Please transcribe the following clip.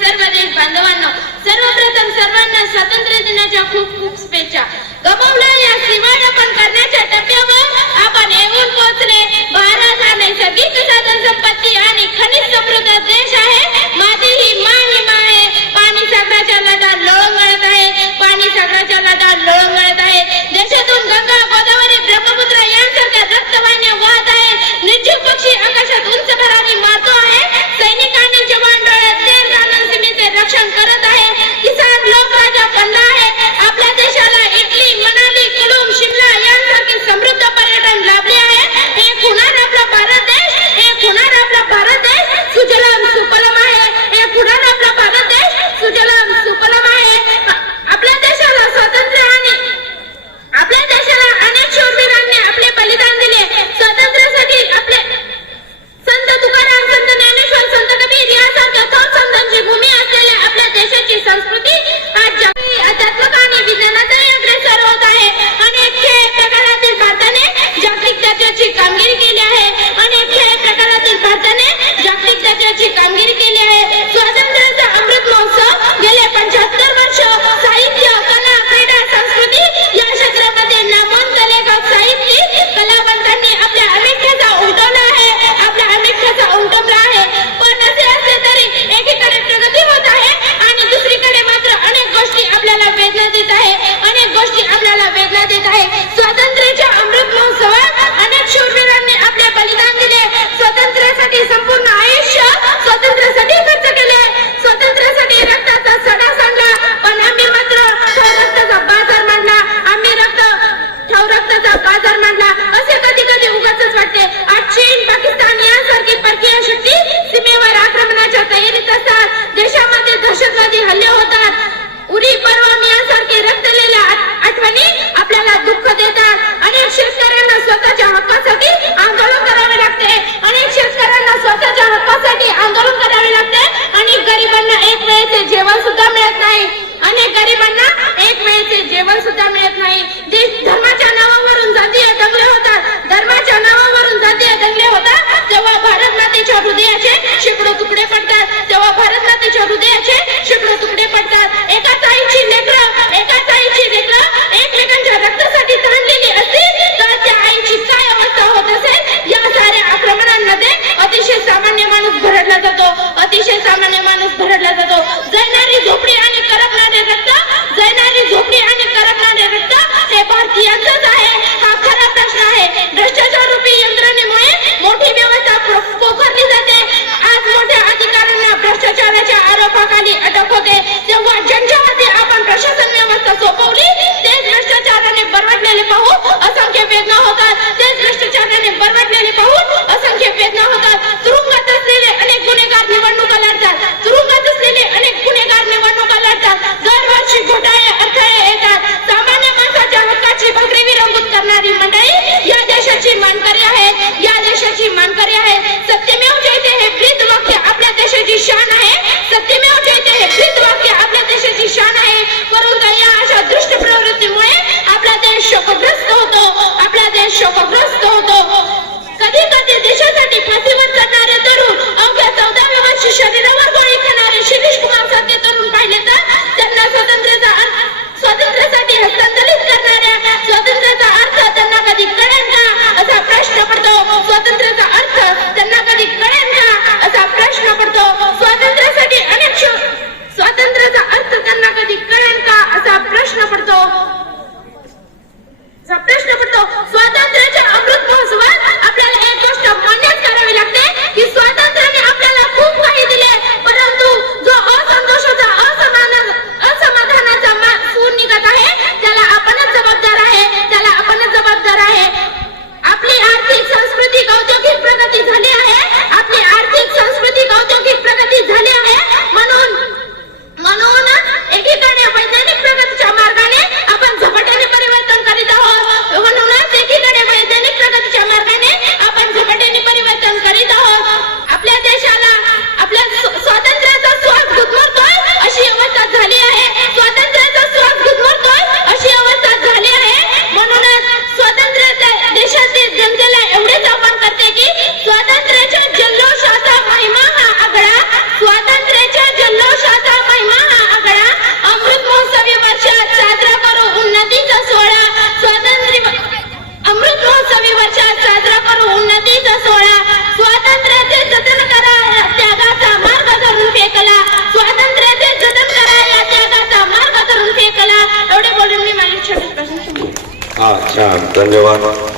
zer bat ez bando bando, zer horretan गोष्टीमुळे आपला देश शोकग्रस्त होतो. आपला देश शोकग्रस्त होतो. कधी कधी देशासाठी फाशीवर चढणारे तरुण अवघ्या चौदाव्या वर्षी शरीरावर गोळी खाणारे शिरीष कुमार सारखे Nah, 吧